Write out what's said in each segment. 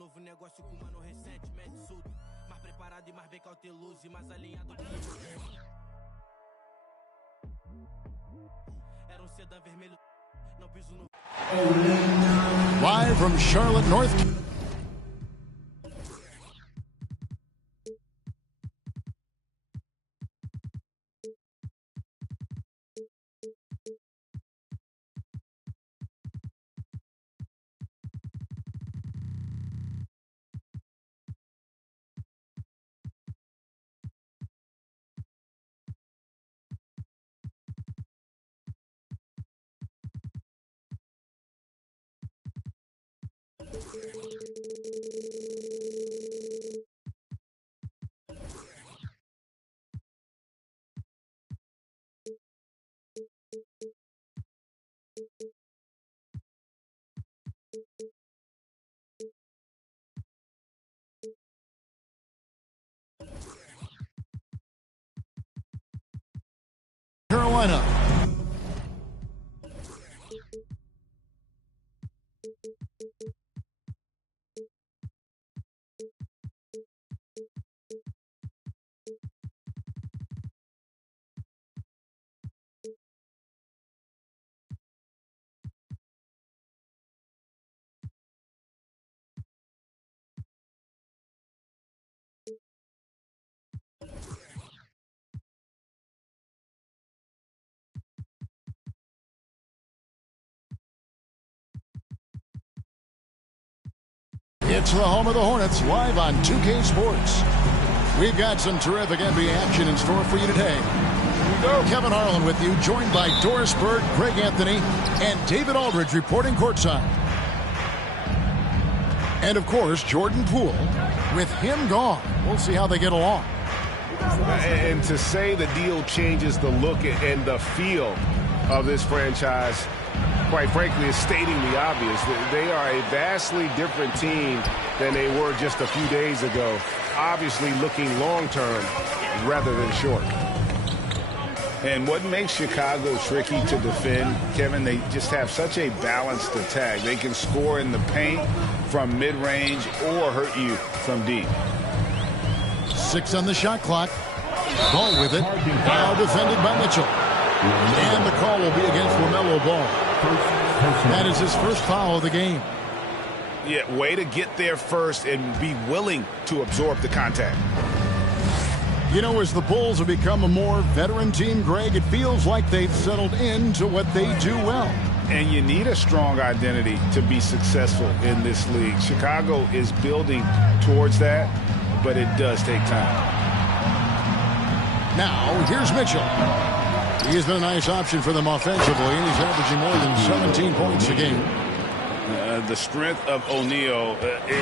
Novo negócio com mano recentemente surdo, mais preparado e mais bem cauteloso e mais alinhado que era sedã vermelho, não piso no. Live from Charlotte, North Carolina. It's the home of the Hornets, live on 2K Sports. We've got some terrific NBA action in store for you today. Kevin Harlan with you, joined by Doris Bird, Greg Anthony, and David Aldridge reporting courtside. And, of course, Jordan Poole. With him gone, we'll see how they get along. And to say the deal changes the look and the feel of this franchise, quite frankly, is stating the obvious. They are a vastly different team than they were just a few days ago. Obviously looking long-term rather than short. And what makes Chicago tricky to defend, Kevin, they just have such a balanced attack. They can score in the paint from mid-range or hurt you from deep. 6 on the shot clock. Ball with it. Now defended by Mitchell. And the call will be against LaMelo Ball. That is his first foul of the game. Yeah, way to get there first and be willing to absorb the contact. You know, as the Bulls have become a more veteran team, Greg, it feels like they've settled into what they do well. And you need a strong identity to be successful in this league. Chicago is building towards that, but it does take time. Now, here's Mitchell. He's been a nice option for them offensively, and he's averaging more than 17 points a game. The strength of O'Neal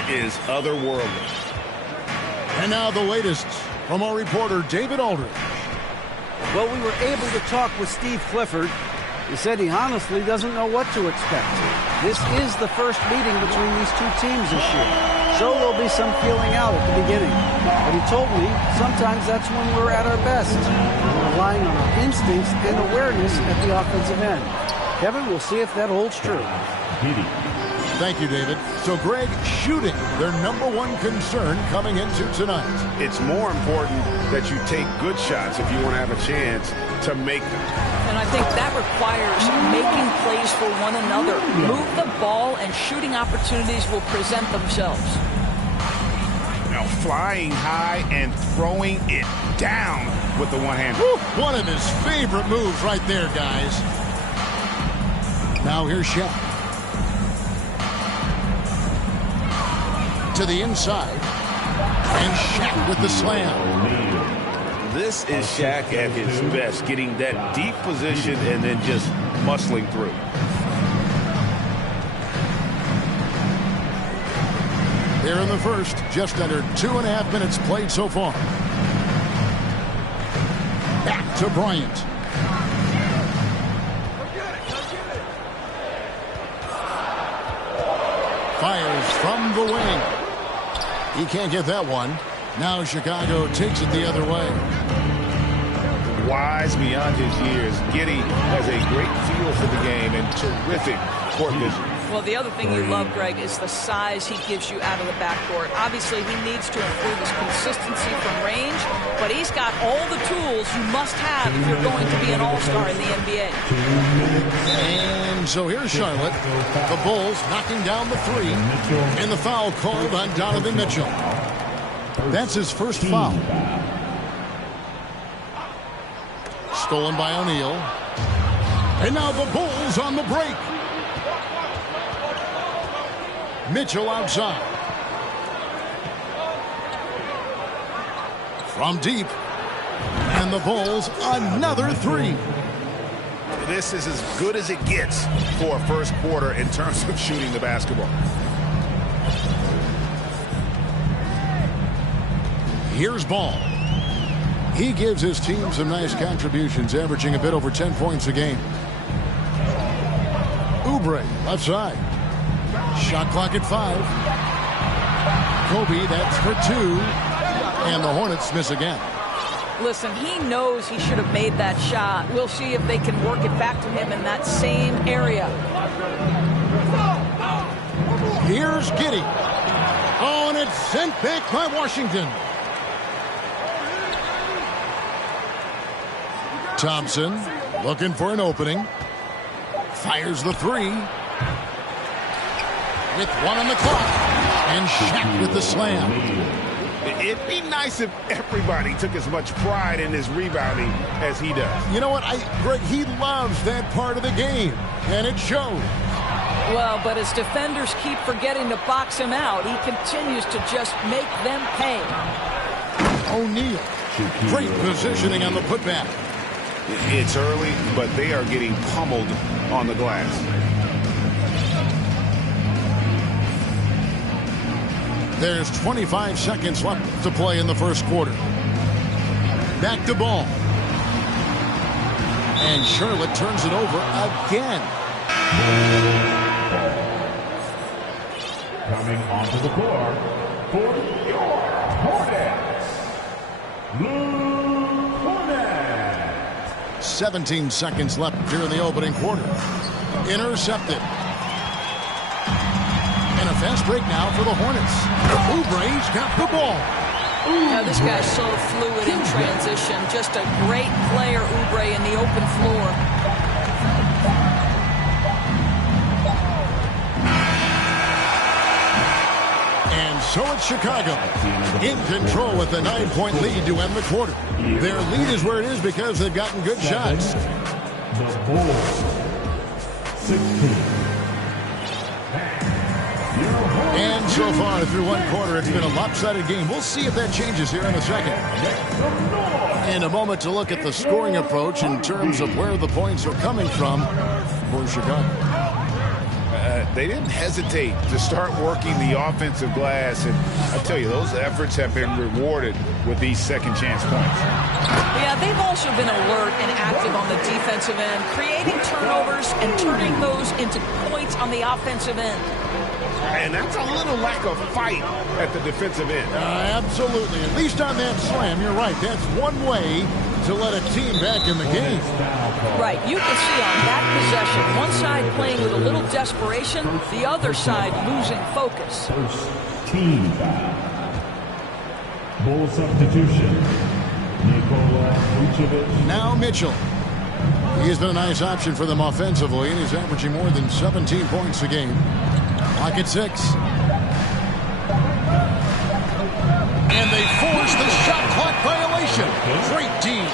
is otherworldly. And now the latest from our reporter, David Aldridge. Well, we were able to talk with Steve Clifford. He said he honestly doesn't know what to expect. This is the first meeting between these two teams this year, so there'll be some feeling out at the beginning. But he told me sometimes that's when we're at our best, relying on our instincts and awareness at the offensive end. Kevin, we'll see if that holds true. Thank you, David. So, Greg, shooting, their #1 concern coming into tonight. It's more important that you take good shots if you want to have a chance to make them. And I think that requires making plays for one another. Move the ball and shooting opportunities will present themselves. Now flying high and throwing it down with the one hand. One of his favorite moves right there, guys. Now here's Shaq. To the inside. And Shaq with the slam. This is Shaq at his best, getting that deep position and then just muscling through. Here in the first, just under 2.5 minutes played so far. Back to Bryant. Fires from the wing. He can't get that one. Now Chicago takes it the other way. Wise beyond his years. Giddey has a great feel for the game and terrific court vision. Well, the other thing you love, Greg, is the size he gives you out of the backcourt. Obviously, he needs to improve his consistency from range, but he's got all the tools you must have if you're going to be an all-star in the NBA. And so here's Charlotte. The Bulls knocking down the three. And the foul called on Donovan Mitchell. That's his first foul. Stolen by O'Neal. And now the Bulls on the break. Mitchell outside. From deep. And the Bulls another three. This is as good as it gets for a first quarter in terms of shooting the basketball. Here's Ball. He gives his team some nice contributions, averaging a bit over 10 points a game. Oubre, left side. Shot clock at 5. Kobe, that's for 2. And the Hornets miss again. Listen, he knows he should have made that shot. We'll see if they can work it back to him in that same area. Here's Giddey. Oh, and it's sent back by Washington. Thompson looking for an opening. Fires the three. With 1 on the clock. And Shaq with the slam. It'd be nice if everybody took as much pride in his rebounding as he does. You know what, Greg, he loves that part of the game, and it shows. Well, but as defenders keep forgetting to box him out, he continues to just make them pay. O'Neal, great positioning on the putback. It's early, but they are getting pummeled on the glass. There's 25 seconds left to play in the first quarter. Back to Ball. And Charlotte turns it over again. Coming onto the floor for your Hornets, Blue Hornets. 17 seconds left here in the opening quarter. Intercepted. And a fast break now for the Hornets. Oubre's got the ball. Now this guy's so fluid in transition. Just a great player, Oubre, in the open floor. And so it's Chicago in control with a 9-point lead to end the quarter. Their lead is where it is because they've gotten good shots. The Bulls, 16. And so far through one quarter, it's been a lopsided game. We'll see if that changes here in a second. In a moment to look at the scoring approach in terms of where the points are coming from for Chicago. They didn't hesitate to start working the offensive glass, and I tell you, those efforts have been rewarded with these second chance points. Yeah, they've also been alert and active on the defensive end, creating turnovers and turning those into points on the offensive end. And that's a little lack of fight at the defensive end. Absolutely. At least on that slam, you're right. That's one way to let a team back in the game. Right. You can see on that possession, one side playing with a little desperation, the other side losing focus. First team foul. Bull substitution. Nikola Vucevic. Now Mitchell. He has been a nice option for them offensively, and he's averaging more than 17 points a game. Clock at 6. And they force the shot clock violation. Great team.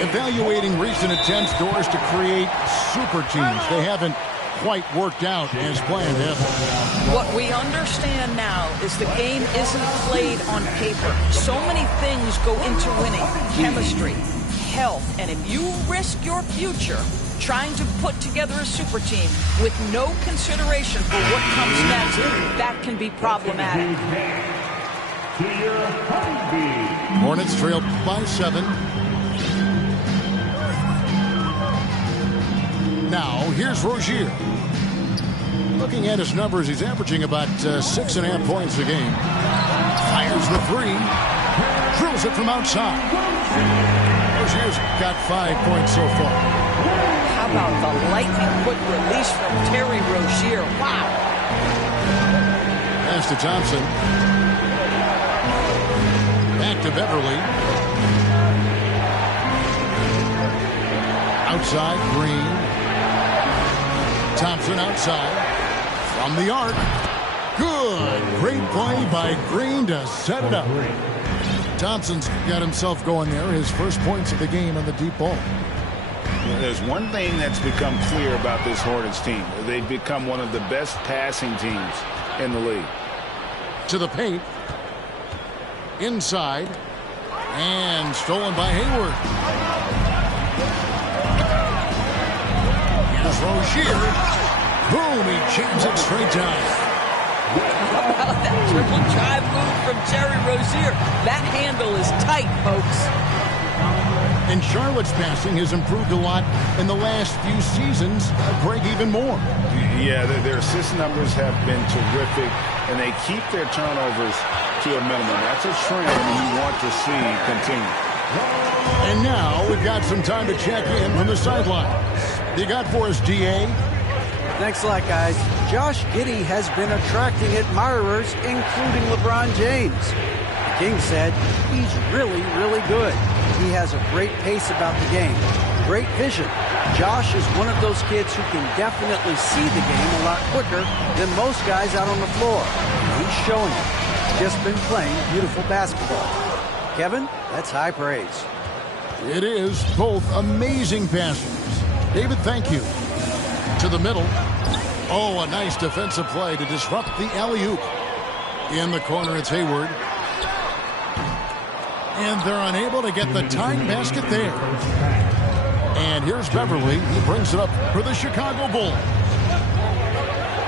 Evaluating recent attempts, Doris, to create super teams. They haven't quite worked out as planned, have they? What we understand now is the game isn't played on paper. So many things go into winning. Chemistry, health, and if you risk your future trying to put together a super team with no consideration for what comes next, that can be problematic. Hornets trail by 7. Now, here's Rozier. Looking at his numbers, he's averaging about 6.5 points a game. Fires the three. Drills it from outside. Rozier's got 5 points so far. How about the lightning quick release from Terry Rozier? Wow. Pass to Thompson. Back to Beverly. Outside, Green. Thompson outside. From the arc. Good. Great play by Green to set it up. Thompson's got himself going there. His first points of the game on the deep ball. There's one thing that's become clear about this Hornets team. They've become one of the best passing teams in the league. To the paint. Inside. And stolen by Hayward. Here's Rozier. Boom, he jams it straight down. How about that triple drive move from Terry Rozier? That handle is tight, folks. And Charlotte's passing has improved a lot in the last few seasons. Greg, even more. Yeah, their assist numbers have been terrific, and they keep their turnovers to a minimum. That's a trend you want to see continue. And now we've got some time to check in from the sidelines. You got for us, DA? Thanks a lot, guys. Josh Giddey has been attracting admirers, including LeBron James. The King said he's really, really good. He has a great pace about the game, great vision. Josh is one of those kids who can definitely see the game a lot quicker than most guys out on the floor. He's showing it. Just been playing beautiful basketball. Kevin, that's high praise. It is. Both amazing passers. David, thank you. To the middle. Oh, a nice defensive play to disrupt the alley-oop. In the corner, it's Hayward. And they're unable to get the tying basket there. And here's Beverly. He brings it up for the Chicago Bulls.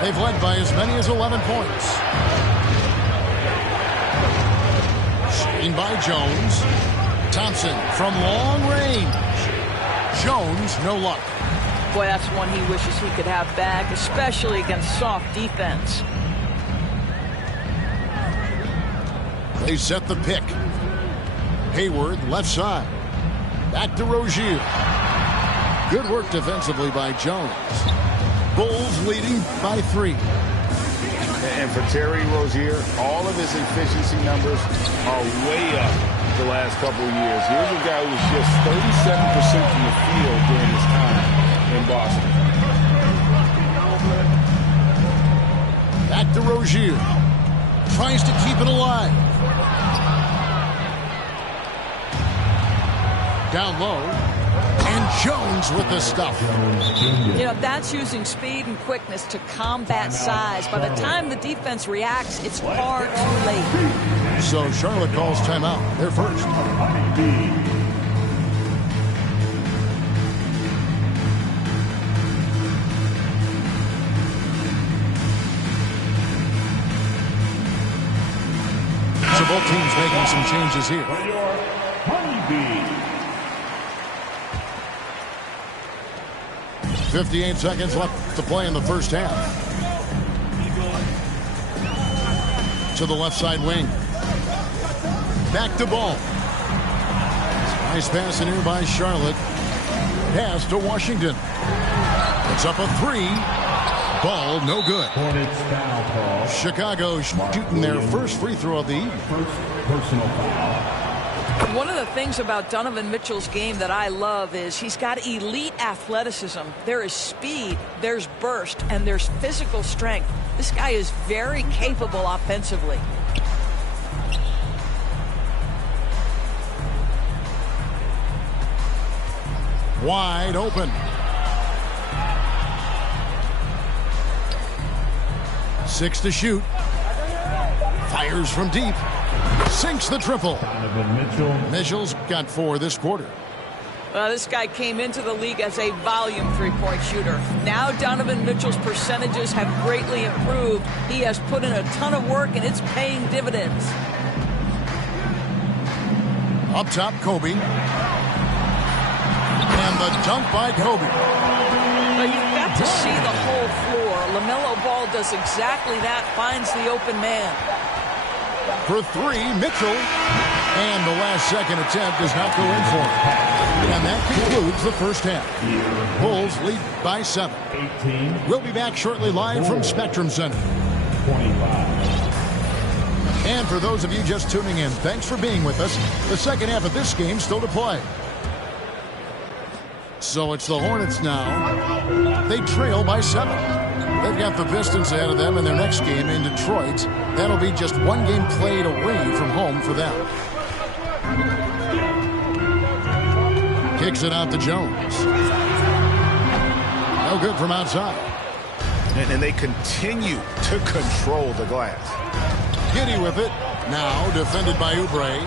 They've led by as many as 11 points. Screen by Jones. Thompson from long range. Jones, no luck. Boy, that's one he wishes he could have back, especially against soft defense. They set the pick. Hayward, left side. Back to Rozier. Good work defensively by Jones. Bulls leading by 3. And for Terry Rozier, all of his efficiency numbers are way up the last couple of years. Here's a guy who was just 37% from the field during his time in Boston. Back to Rozier. Tries to keep it alive. Down low. And Jones with the stuff. You know, that's using speed and quickness to combat size. By the time the defense reacts, it's far too late. So Charlotte calls timeout. They're first. So both teams making some changes here. 58 seconds left to play in the first half. To the left side wing. Back to Ball. Nice pass in here by Charlotte. Pass to Washington. It's up a 3. Ball, no good. Chicago shooting their first free throw of the evening. Personal foul. One of the things about Donovan Mitchell's game that I love is he's got elite athleticism. There is speed, there's burst, and there's physical strength. This guy is very capable offensively. Wide open. Six to shoot. Fires from deep. Sinks the triple. Mitchell's got 4 this quarter. This guy came into the league as a volume three-point shooter. Now Donovan Mitchell's percentages have greatly improved. He has put in a ton of work, and it's paying dividends. Up top, Kobe. And the dunk by Kobe. You've got to see the whole floor. LaMelo Ball does exactly that, finds the open man. For 3, Mitchell. And the last-second attempt does not go in for it. And that concludes the first half. Bulls lead by 7. We'll be back shortly live from Spectrum Center. 25. And for those of you just tuning in, thanks for being with us. The second half of this game still to play. So it's the Hornets now. They trail by 7. They've got the Pistons ahead of them in their next game in Detroit. That'll be just one game played away from home for them. Kicks it out to Jones. No good from outside. And they continue to control the glass. Giddey with it. Now defended by Oubre.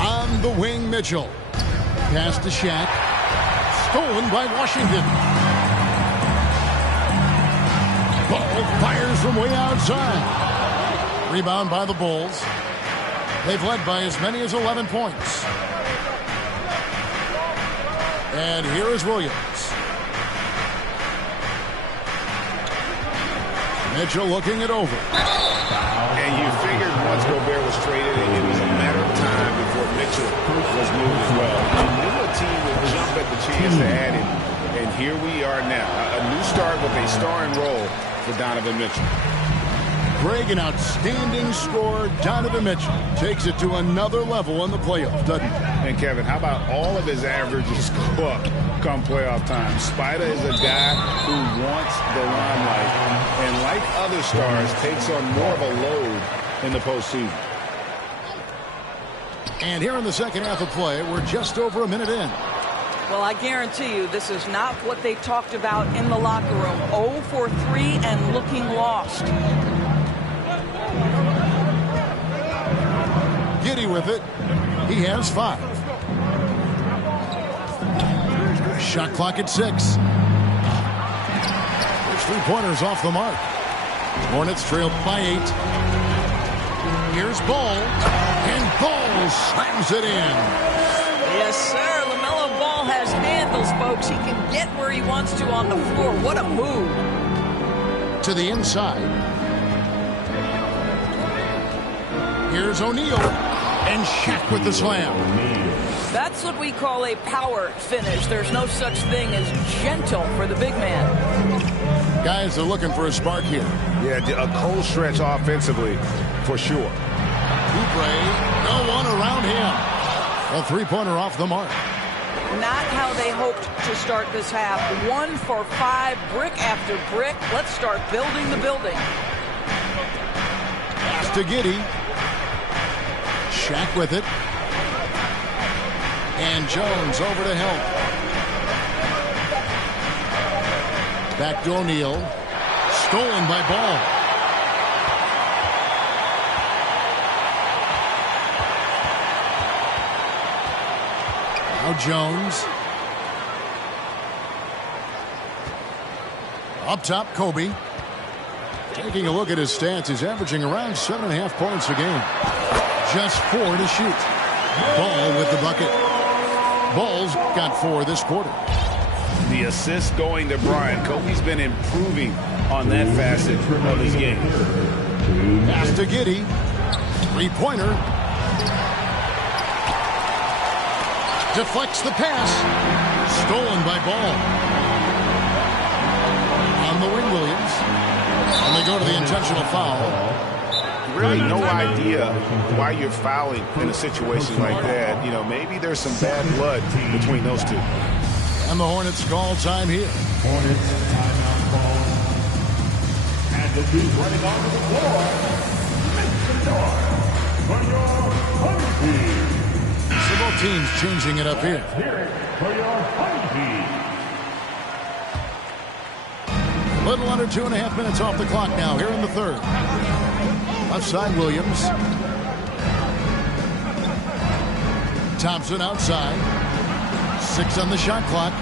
On the wing, Mitchell. Pass to Shaq. Stolen by Washington. Ball fires from way outside. Rebound by the Bulls. They've led by as many as 11 points. And here is Williams. Mitchell looking it over. And you figured once Gobert was traded, it was a matter of time before Mitchell was moved as well. You knew a team would jump at the chance to add him. And here we are now. A new start with a starring role for Donovan Mitchell. Greg, an outstanding scorer. Donovan Mitchell takes it to another level in the playoffs, doesn't he? And Kevin, how about all of his averages go up come playoff time? Spider is a guy who wants the limelight, and like other stars, takes on more of a load in the postseason. And here in the second half of play, we're just over a minute in. Well, I guarantee you this is not what they talked about in the locker room. 0 for 3 and looking lost. Giddey with it. He has 5. Shot clock at 6. There's 3-pointers off the mark. Hornets trail by 8. Here's Ball. And Ball slams it in. Yes, sir. LaMelo Ball has handles, folks. He can get where he wants to on the floor. What a move. To the inside. Here's O'Neal. And Shaq with the slam. That's what we call a power finish. There's no such thing as gentle for the big man. Guys are looking for a spark here. Yeah, a cold stretch offensively, for sure. Oubre, no one around him. A 3-pointer off the mark. Not how they hoped to start this half. 1 for 5, brick after brick. Let's start building the building. Pass to Giddey. Shaq with it. And Jones over to help. Back to O'Neal. Stolen by Ball. Now Jones. Up top, Kobe. Taking a look at his stats, he's averaging around 7.5 points a game. Just 4 to shoot. Ball with the bucket. Ball's got 4 this quarter. The assist going to Bryant. Kobe's been improving on that facet of his game. Pass to Giddey. 3-pointer. Deflects the pass. Stolen by Ball. On the wing, Williams. And they go to the intentional foul. Really no idea why you're fouling in a situation like that. You know, maybe there's some bad blood between those two. And the Hornets call time here. Hornets timeout call. And the dude running onto the floor. Make some noise for your home team. So both teams changing it up here. Hear it for your home team. A little under 2.5 minutes off the clock now here in the third. Left side, Williams. Thompson outside. 6 on the shot clock.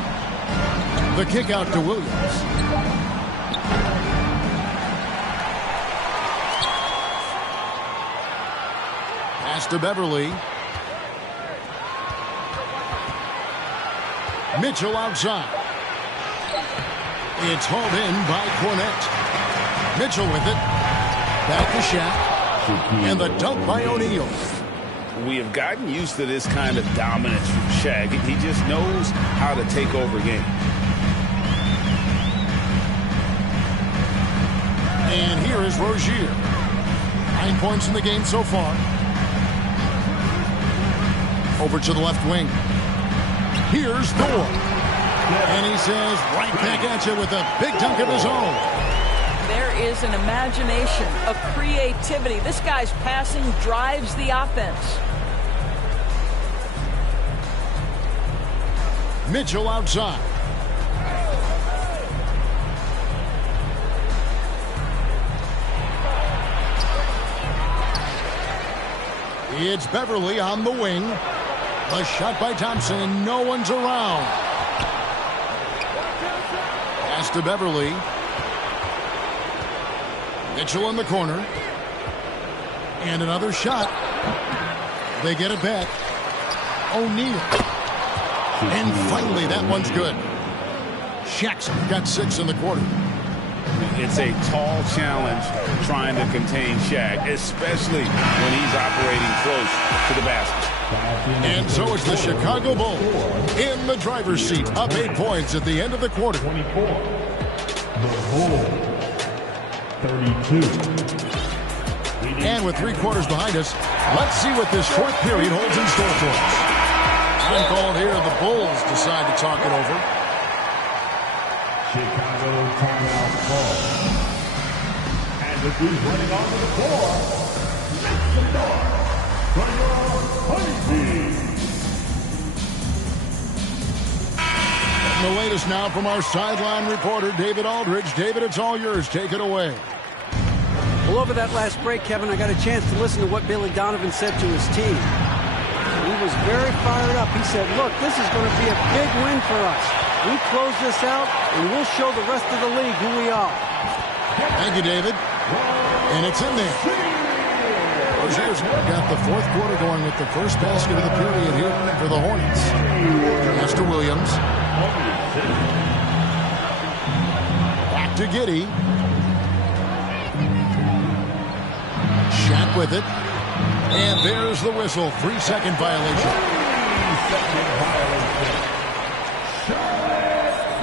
The kick out to Williams. Pass to Beverly. Mitchell outside. It's hauled in by Cornette. Mitchell with it. Back to Shaq. And the dunk by O'Neal. We have gotten used to this kind of dominance from Shaq. He just knows how to take over games. And here is Rozier. 9 points in the game so far. Over to the left wing. Here's Thor. And he says right back at you with a big dunk of his own. There is an imagination, a creativity. This guy's passing drives the offense. Mitchell outside. It's Beverly on the wing. A shot by Thompson. No one's around. Pass to Beverly. Mitchell in the corner. And another shot. They get it back. O'Neal. And finally, that one's good. Shaq's got 6 in the quarter. It's a tall challenge trying to contain Shaq, especially when he's operating close to the basket. And so it's the Chicago Bulls in the driver's seat, up 8 points at the end of the quarter. 24. The Bulls. 32. And with 3 quarters behind us, let's see what this fourth period holds in store for us. I'm called here. The Bulls decide to talk it over. Chicago timeout call. And the dude running onto the floor. Make some noise for your honey team. And the latest now from our sideline reporter, David Aldridge. David, it's all yours. Take it away. Well, over that last break, Kevin, I got a chance to listen to what Billy Donovan said to his team. He was very fired up. He said, look, this is going to be a big win for us. We close this out, and we'll show the rest of the league who we are. Thank you, David. And it's in there. Rozier's got the fourth quarter going with the first basket of the period here for the Hornets. Pass to Williams. Back to Giddey. Shaq with it. And there's the whistle. 3-second violation. 3-second violation.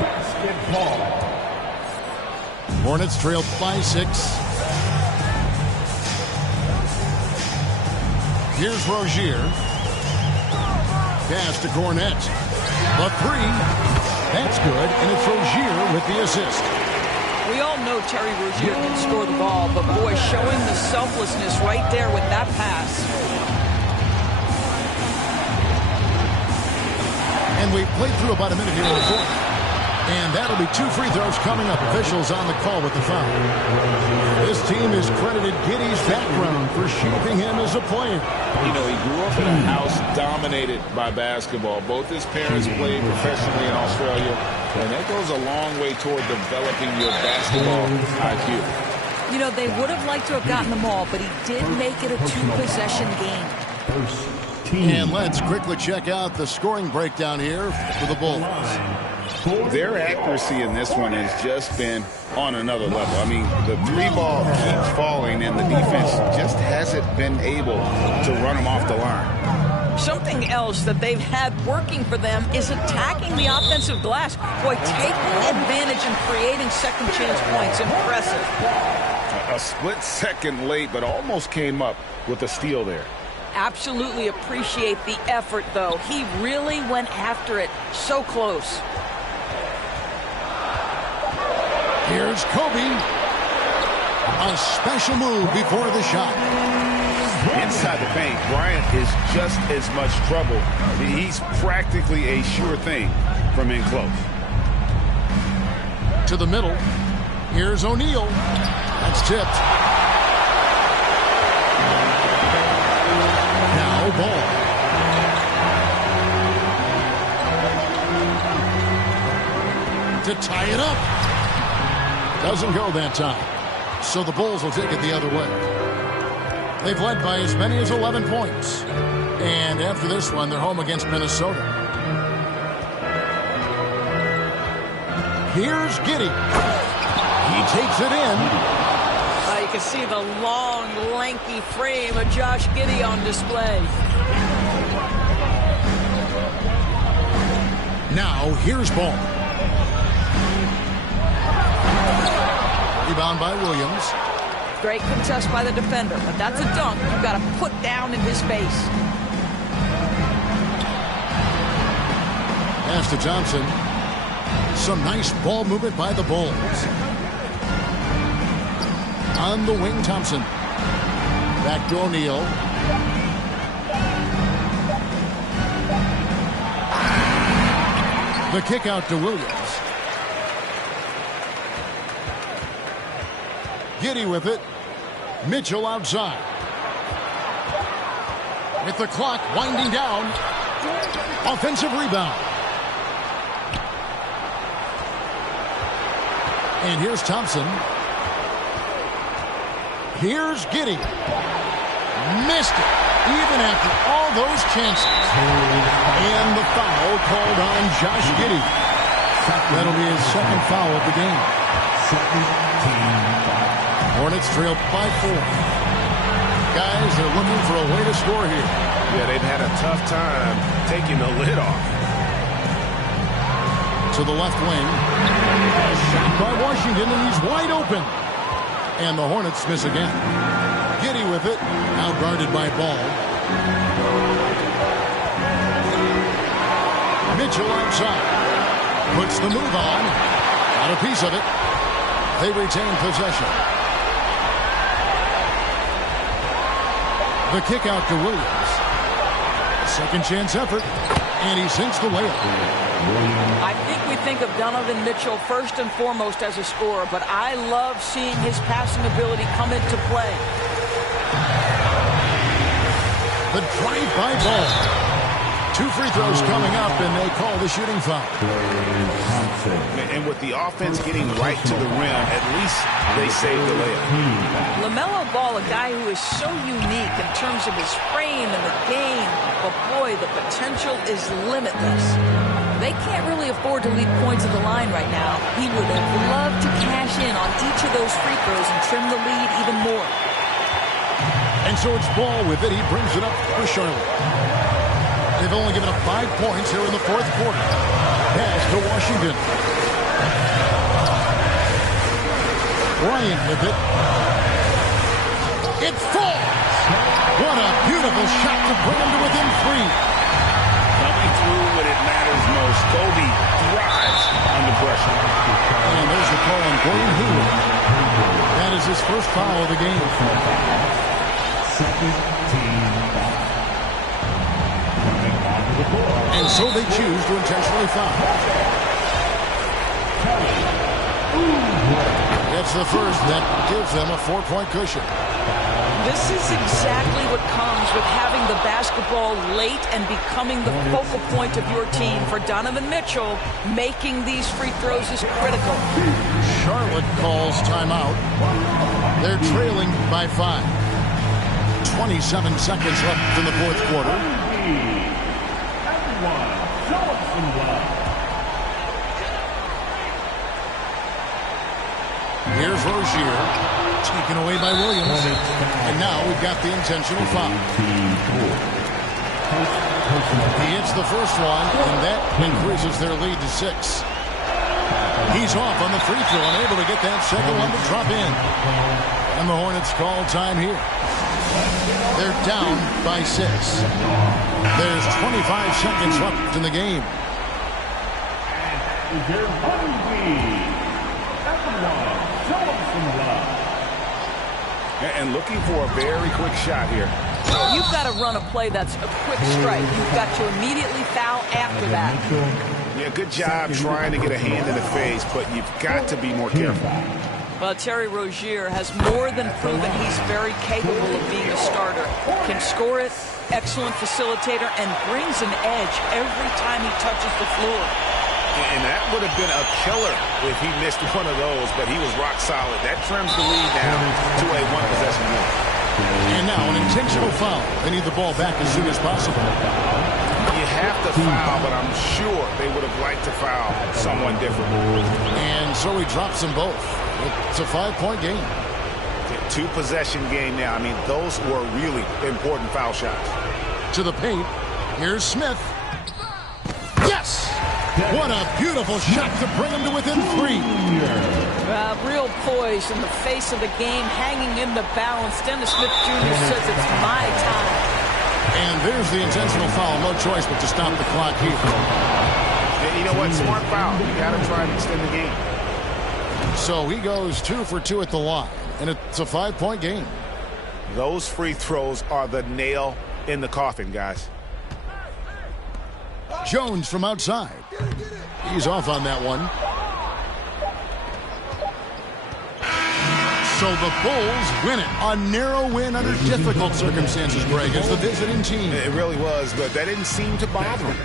Basketball. Hornets trail by 6. Here's Rozier. Pass to Cornette. The 3. That's good, and it's Rozier with the assist. We all know Terry Rozier can score the ball, but boy, showing the selflessness right there with that pass. And we've played through about a minute here in the fourth. And that'll be 2 free throws coming up. Officials on the call with the foul. This team has credited Giddey's background for shaping him as a player. You know, he grew up in a house dominated by basketball. Both his parents played professionally in Australia, and that goes a long way toward developing your basketball IQ. You know, they would have liked to have gotten them all, but he did make it a 2-possession game. And let's quickly check out the scoring breakdown here for the Bulls. Their accuracy in this one has just been on another level. I mean, the 3-ball keeps falling, and the defense just hasn't been able to run them off the line. Something else that they've had working for them is attacking the offensive glass. Boy, taking advantage and creating second chance points. Impressive. A split second late, but almost came up with a steal there. Absolutely appreciate the effort, though. He really went after it. So close. Here's Kobe. A special move before the shot. Inside the paint, Bryant is just as much trouble. He's practically a sure thing from in close. To the middle. Here's O'Neal. That's tipped. Now Ball. To tie it up. Doesn't go that time. So the Bulls will take it the other way. They've led by as many as 11 points. And after this one, they're home against Minnesota. Here's Giddey. He takes it in. You can see the long, lanky frame of Josh Giddey on display. Now, here's ball. Rebound by Williams. Great contest by the defender, but that's a dunk you've got to put down in his face. Pass to Thompson. Some nice ball movement by the Bulls. On the wing, Thompson. Back to O'Neal. The kick out to Williams. Giddey with it. Mitchell outside. With the clock winding down. Offensive rebound. And here's Thompson. Here's Giddey. Missed it, even after all those chances. And the foul called on Josh Giddey. That'll be his second foul of the game. Hornets trailed by 4. Guys, they're looking for a way to score here. Yeah, they've had a tough time taking the lid off. To the left wing. Shot by Washington, and he's wide open. And the Hornets miss again. Giddey with it. Now guarded by Ball. Mitchell outside. Puts the move on. Got a piece of it. They retain possession. The kick out to Williams. Second chance effort. And he sinks the layup. I think we think of Donovan Mitchell first and foremost as a scorer, but I love seeing his passing ability come into play. The drive-by Ball. 2 free throws coming up, and they call the shooting foul. And with the offense getting right to the rim, at least they saved the layup. LaMelo Ball, a guy who is so unique in terms of his frame and the game, but boy, the potential is limitless. They can't really afford to leave points at the line right now. He would have loved to cash in on each of those free throws and trim the lead even more. And so it's Ball with it. He brings it up for Charlotte. They've only given up 5 points here in the fourth quarter. Pass to Washington. Bryant with it. It falls. What a beautiful shot to bring him to within 3. Coming through when it matters most. Kobe thrives under pressure. And there's the call on Gordon Hayward. That is his first foul of the game. And so they choose to intentionally foul. That's the first. That gives them a 4-point cushion. This is exactly what comes with having the basketball late and becoming the focal point of your team. For Donovan Mitchell, making these free throws is critical. Charlotte calls timeout. They're trailing by 5. 27 seconds left in the fourth quarter. Here's Rozier, taken away by Williams, and now we've got the intentional foul. He hits the first one, and that increases their lead to 6. He's off on the free throw, unable to get that second one to drop in. And the Hornets call time here. They're down by 6. There's 25 seconds left in the game. And looking for a very quick shot here. You've got to run a play that's a quick strike. You've got to immediately foul after that. Yeah, good job trying to get a hand in the face, but you've got to be more careful. Well, Terry Rozier has more than proven he's very capable of being a starter. Can score it, excellent facilitator, and brings an edge every time he touches the floor. And that would have been a killer if he missed one of those, but he was rock solid. That trims the lead down to a one-possession win. And now an intentional foul. They need the ball back as soon as possible. You have to foul, but I'm sure they would have liked to foul someone different. And so he drops them both. It's a 5-point game. Two-possession game now. I mean, those were really important foul shots. To the paint. Here's Smith. Yes! What a beautiful shot to bring him to within 3. Real poise in the face of the game, hanging in the balance. Dennis Smith Jr. says it's my time. And there's the intentional foul. No choice but to stop the clock here. And you know what? Smart foul. You got to try and extend the game. So he goes 2 for 2 at the line, and it's a 5-point game. Those free throws are the nail in the coffin, guys. Jones from outside. He's off on that one. So the Bulls win it. A narrow win under difficult circumstances, Greg, as the visiting team. It really was, but that didn't seem to bother them.